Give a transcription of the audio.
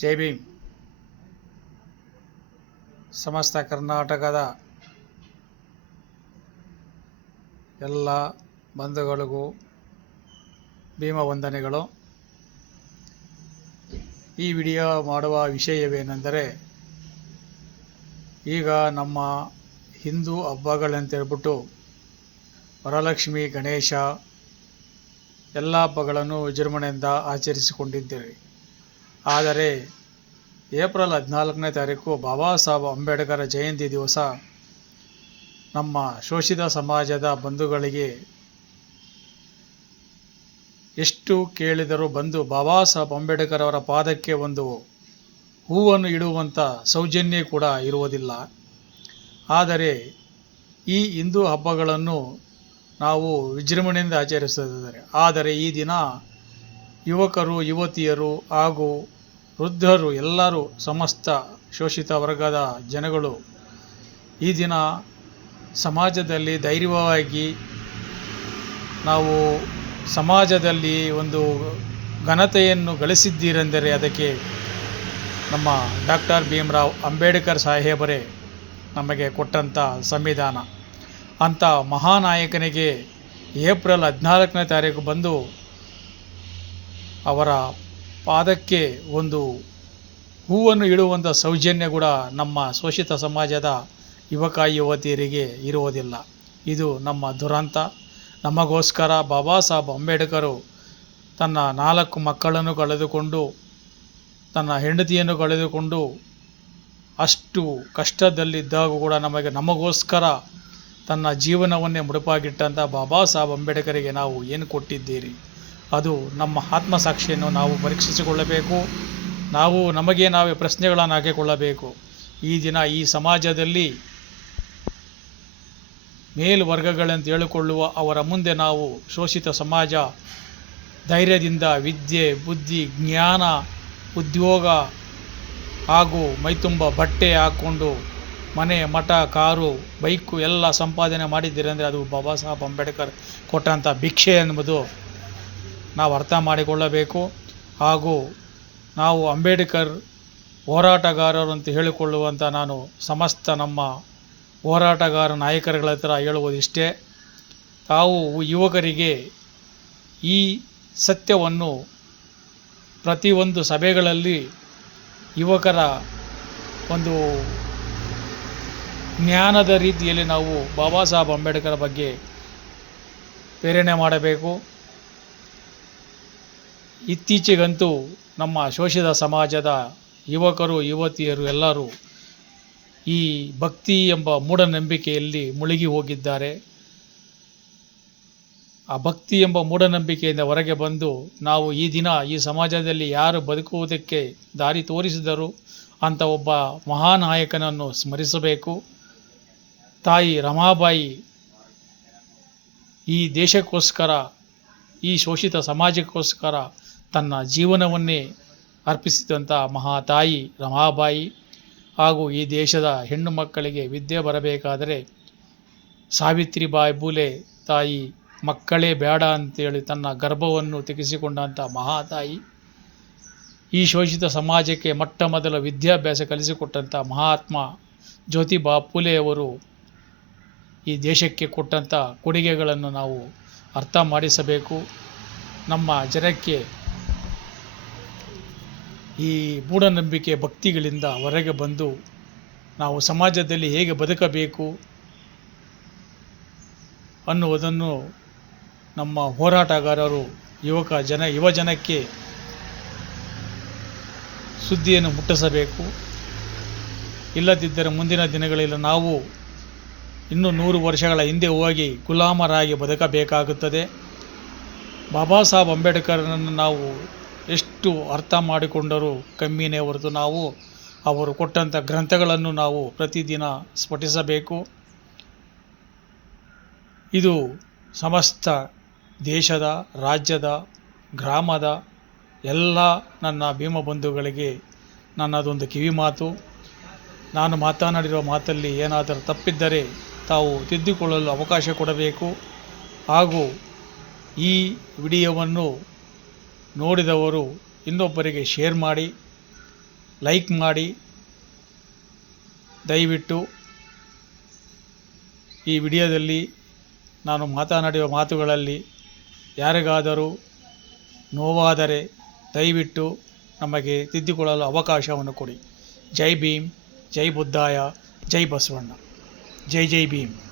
ಜೈ ಭೀಮ್. ಸಮಸ್ತ ಕರ್ನಾಟಕದ ಎಲ್ಲ ಬಂಧುಗಳಿಗೂ ಭೀಮ ವಂದನೆಗಳು. ಈ ವಿಡಿಯೋ ಮಾಡುವ ವಿಷಯವೇನೆಂದರೆ, ಈಗ ನಮ್ಮ ಹಿಂದೂ ಹಬ್ಬಗಳಂತೇಳ್ಬಿಟ್ಟು ವರಲಕ್ಷ್ಮಿ, ಗಣೇಶ ಎಲ್ಲ ಹಬ್ಬಗಳನ್ನು ವಿಜೃಂಭಣೆಯಿಂದ ಆಚರಿಸಿಕೊಂಡಿದ್ದೇವೆ. ಆದರೆ ಏಪ್ರಿಲ್ 14ನೇ ತಾರೀಕು ಬಾಬಾ ಸಾಹೇಬ್ ಅಂಬೇಡ್ಕರ್ ಜಯಂತಿ ದಿವಸ ನಮ್ಮ ಶೋಷಿತ ಸಮಾಜದ ಬಂಧುಗಳಿಗೆ ಎಷ್ಟು ಕೇಳಿದರೂ ಬಂದು ಬಾಬಾ ಸಾಹೇಬ್ ಅಂಬೇಡ್ಕರ್ ಅವರ ಪಾದಕ್ಕೆ ಒಂದು ಹೂವನ್ನು ಇಡುವಂಥ ಸೌಜನ್ಯ ಕೂಡ ಇರುವುದಿಲ್ಲ. ಆದರೆ ಈ ಹಿಂದೂ ಹಬ್ಬಗಳನ್ನು ನಾವು ವಿಜೃಂಭಣೆಯಿಂದ ಆಚರಿಸುತ್ತಿದ್ದಾರೆ. ಆದರೆ ಈ ದಿನ ಯುವಕರು, ಯುವತಿಯರು ಹಾಗೂ ವೃದ್ಧರು ಎಲ್ಲರೂ, ಸಮಸ್ತ ಶೋಷಿತ ವರ್ಗದ ಜನಗಳು ಈ ದಿನ ಸಮಾಜದಲ್ಲಿ ಧೈರ್ಯವಾಗಿ ನಾವು ಸಮಾಜದಲ್ಲಿ ಒಂದು ಘನತೆಯನ್ನು ಗಳಿಸಿದ್ದೀರೆಂದರೆ ಅದಕ್ಕೆ ನಮ್ಮ ಡಾಕ್ಟರ್ ಭೀಮರಾವ್ ಅಂಬೇಡ್ಕರ್ ಸಾಹೇಬರೇ ನಮಗೆ ಕೊಟ್ಟಂಥ ಸಂವಿಧಾನ. ಅಂಥ ಮಹಾನಾಯಕನಿಗೆ ಏಪ್ರಿಲ್ 14ನೇ ತಾರೀಕು ಬಂದು ಅವರ ಪಾದಕ್ಕೆ ಒಂದು ಹೂವನ್ನು ಇಡುವಂಥ ಸೌಜನ್ಯ ಕೂಡ ನಮ್ಮ ಶೋಷಿತ ಸಮಾಜದ ಯುವಕ ಯುವತಿಯರಿಗೆ ಇರುವುದಿಲ್ಲ. ಇದು ನಮ್ಮ ದುರಂತ. ನಮಗೋಸ್ಕರ ಬಾಬಾ ಸಾಹೇಬ್ ಅಂಬೇಡ್ಕರು ತನ್ನ 4 ಮಕ್ಕಳನ್ನು ಕಳೆದುಕೊಂಡು, ತನ್ನ ಹೆಂಡತಿಯನ್ನು ಕಳೆದುಕೊಂಡು ಅಷ್ಟು ಕಷ್ಟದಲ್ಲಿದ್ದಾಗ ಕೂಡ ನಮಗೋಸ್ಕರ ತನ್ನ ಜೀವನವನ್ನೇ ಮುಡುಪಾಗಿಟ್ಟಂಥ ಬಾಬಾ ಸಾಹೇಬ್ ಅಂಬೇಡ್ಕರಿಗೆ ನಾವು ಏನು ಕೊಟ್ಟಿದ್ದೀರಿ, ಅದು ನಮ್ಮ ಆತ್ಮಸಾಕ್ಷಿಯನ್ನು ನಾವು ಪರೀಕ್ಷಿಸಿಕೊಳ್ಳಬೇಕು. ನಮಗೆ ನಾವೇ ಪ್ರಶ್ನೆಗಳನ್ನು ಹಾಕಿಕೊಳ್ಳಬೇಕು. ಈ ದಿನ ಈ ಸಮಾಜದಲ್ಲಿ ಮೇಲ್ವರ್ಗಗಳಂತ ಹೇಳಿಕೊಳ್ಳುವ ಅವರ ಮುಂದೆ ನಾವು ಶೋಷಿತ ಸಮಾಜ ಧೈರ್ಯದಿಂದ ವಿದ್ಯೆ, ಬುದ್ಧಿ, ಜ್ಞಾನ, ಉದ್ಯೋಗ ಹಾಗೂ ಮೈತುಂಬ ಬಟ್ಟೆ ಹಾಕ್ಕೊಂಡು ಮನೆ, ಮಠ, ಕಾರು, ಬೈಕು ಎಲ್ಲ ಸಂಪಾದನೆ ಮಾಡಿದ್ದೀರಿ ಅಂದರೆ ಅದು ಬಾಬಾ ಸಾಹೇಬ್ ಅಂಬೇಡ್ಕರ್ ಕೊಟ್ಟಂಥ ಭಿಕ್ಷೆ ಎಂಬುದು ನಾವು ಅರ್ಥ ಮಾಡಿಕೊಳ್ಳಬೇಕು. ಹಾಗೂ ನಾವು ಅಂಬೇಡ್ಕರ್ ಹೋರಾಟಗಾರರು ಅಂತ ಹೇಳಿಕೊಳ್ಳುವಂಥ ನಾನು ಸಮಸ್ತ ನಮ್ಮ ಹೋರಾಟಗಾರ ನಾಯಕರುಗಳ ಹತ್ರ ಹೇಳುವುದಿಷ್ಟೇ, ತಾವು ಯುವಕರಿಗೆ ಈ ಸತ್ಯವನ್ನು ಪ್ರತಿಯೊಂದು ಸಭೆಗಳಲ್ಲಿ ಯುವಕರ ಒಂದು ಜ್ಞಾನದ ರೀತಿಯಲ್ಲಿ ನಾವು ಬಾಬಾ ಸಾಹೇಬ್ ಅಂಬೇಡ್ಕರ್ ಬಗ್ಗೆ ಪ್ರೇರಣೆ ಮಾಡಬೇಕು. ಇತ್ತೀಚೆಗಂತೂ ನಮ್ಮ ಶೋಷಿತ ಸಮಾಜದ ಯುವಕರು, ಯುವತಿಯರು ಎಲ್ಲರೂ ಈ ಭಕ್ತಿ ಎಂಬ ಮೂಢನಂಬಿಕೆಯಲ್ಲಿ ಮುಳುಗಿ ಹೋಗಿದ್ದಾರೆ. ಆ ಭಕ್ತಿ ಎಂಬ ಮೂಢನಂಬಿಕೆಯಿಂದ ಹೊರಗೆ ಬಂದು ನಾವು ಈ ದಿನ ಈ ಸಮಾಜದಲ್ಲಿ ಯಾರು ಬದುಕುವುದಕ್ಕೆ ದಾರಿ ತೋರಿಸಿದರು ಅಂತ ಒಬ್ಬ ಮಹಾನಾಯಕನನ್ನು ಸ್ಮರಿಸಬೇಕು. ತಾಯಿ ರಮಾಬಾಯಿ ಈ ದೇಶಕ್ಕೋಸ್ಕರ, ಈ ಶೋಷಿತ ಸಮಾಜಕ್ಕೋಸ್ಕರ ತನ್ನ ಜೀವನವನ್ನೇ ಅರ್ಪಿಸಿದಂಥ ಮಹಾತಾಯಿ ರಮಾಬಾಯಿ. ಹಾಗೂ ಈ ದೇಶದ ಹೆಣ್ಣು ಮಕ್ಕಳಿಗೆ ವಿದ್ಯೆ ಬರಬೇಕಾದರೆ ಸಾವಿತ್ರಿಬಾಯಿ ಫುಲೆ ತಾಯಿ ಮಕ್ಕಳೇ ಬೇಡ ಅಂತೇಳಿ ತನ್ನ ಗರ್ಭವನ್ನು ತೆಗೆಸಿಕೊಂಡಂಥ ಮಹಾತಾಯಿ. ಈ ಶೋಷಿತ ಸಮಾಜಕ್ಕೆ ಮೊಟ್ಟ ಮೊದಲ ವಿದ್ಯಾಭ್ಯಾಸ ಕಲಿಸಿಕೊಟ್ಟಂಥ ಮಹಾತ್ಮ ಜ್ಯೋತಿಬಾ ಫುಲೆಯವರು ಈ ದೇಶಕ್ಕೆ ಕೊಟ್ಟಂಥ ಕೊಡುಗೆಗಳನ್ನು ನಾವು ಅರ್ಥ ಮಾಡಿಸಬೇಕು. ನಮ್ಮ ಜನಕ್ಕೆ ಈ ಮೂಢನಂಬಿಕೆ ಭಕ್ತಿಗಳಿಂದ ಹೊರಗೆ ಬಂದು ನಾವು ಸಮಾಜದಲ್ಲಿ ಹೇಗೆ ಬದುಕಬೇಕು ಅನ್ನುವುದನ್ನು ನಮ್ಮ ಹೋರಾಟಗಾರರು ಯುವಜನಕ್ಕೆ ಸುದ್ದಿಯನ್ನು ಮುಟ್ಟಿಸಬೇಕು. ಇಲ್ಲದಿದ್ದರೆ ಮುಂದಿನ ದಿನಗಳಲ್ಲಿ ನಾವು ಇನ್ನೂ 100 ವರ್ಷಗಳ ಹಿಂದೆ ಹೋಗಿ ಗುಲಾಮರಾಗಿ ಬದುಕಬೇಕಾಗುತ್ತದೆ. ಬಾಬಾ ಸಾಹೇಬ್ ಅಂಬೇಡ್ಕರ್ನನ್ನು ನಾವು ಎಷ್ಟು ಅರ್ಥ ಮಾಡಿಕೊಂಡರೂ ಕಮ್ಮಿನೇ ಹೊರತು ನಾವು ಅವರು ಕೊಟ್ಟಂಥ ಗ್ರಂಥಗಳನ್ನು ನಾವು ಪ್ರತಿದಿನ ಸ್ಫಟಿಸಬೇಕು. ಇದು ಸಮಸ್ತ ದೇಶದ, ರಾಜ್ಯದ, ಗ್ರಾಮದ ಎಲ್ಲ ನನ್ನ ಭೀಮ ಬಂಧುಗಳಿಗೆ ನನ್ನದೊಂದು ಕಿವಿ ಮಾತು. ನಾನು ಮಾತನಾಡಿರುವ ಮಾತಲ್ಲಿ ಏನಾದರೂ ತಪ್ಪಿದ್ದರೆ ತಾವು ತಿದ್ದಿಕೊಳ್ಳಲು ಅವಕಾಶ ಕೊಡಬೇಕು. ಹಾಗೂ ಈ ವಿಡಿಯೋವನ್ನು ನೋಡಿದವರು ಇನ್ನೊಬ್ಬರಿಗೆ ಶೇರ್ ಮಾಡಿ. ಲೈಕ್ ಮಾಡಿ. ದಯವಿಟ್ಟು ಈ ವಿಡಿಯೋದಲ್ಲಿ ನಾನು ಮಾತನಾಡುವ ಮಾತುಗಳಲ್ಲಿ ಯಾರಿಗಾದರೂ ನೋವಾದರೆ ದಯವಿಟ್ಟು ನಮಗೆ ತಿದ್ದಿಕೊಳ್ಳಲು ಅವಕಾಶವನ್ನು ಕೊಡಿ. ಜೈ ಭೀಮ್, ಜೈ ಬುದ್ಧಾಯ, ಜೈ ಬಸವಣ್ಣ, ಜೈ ಜೈ ಭೀಮ್.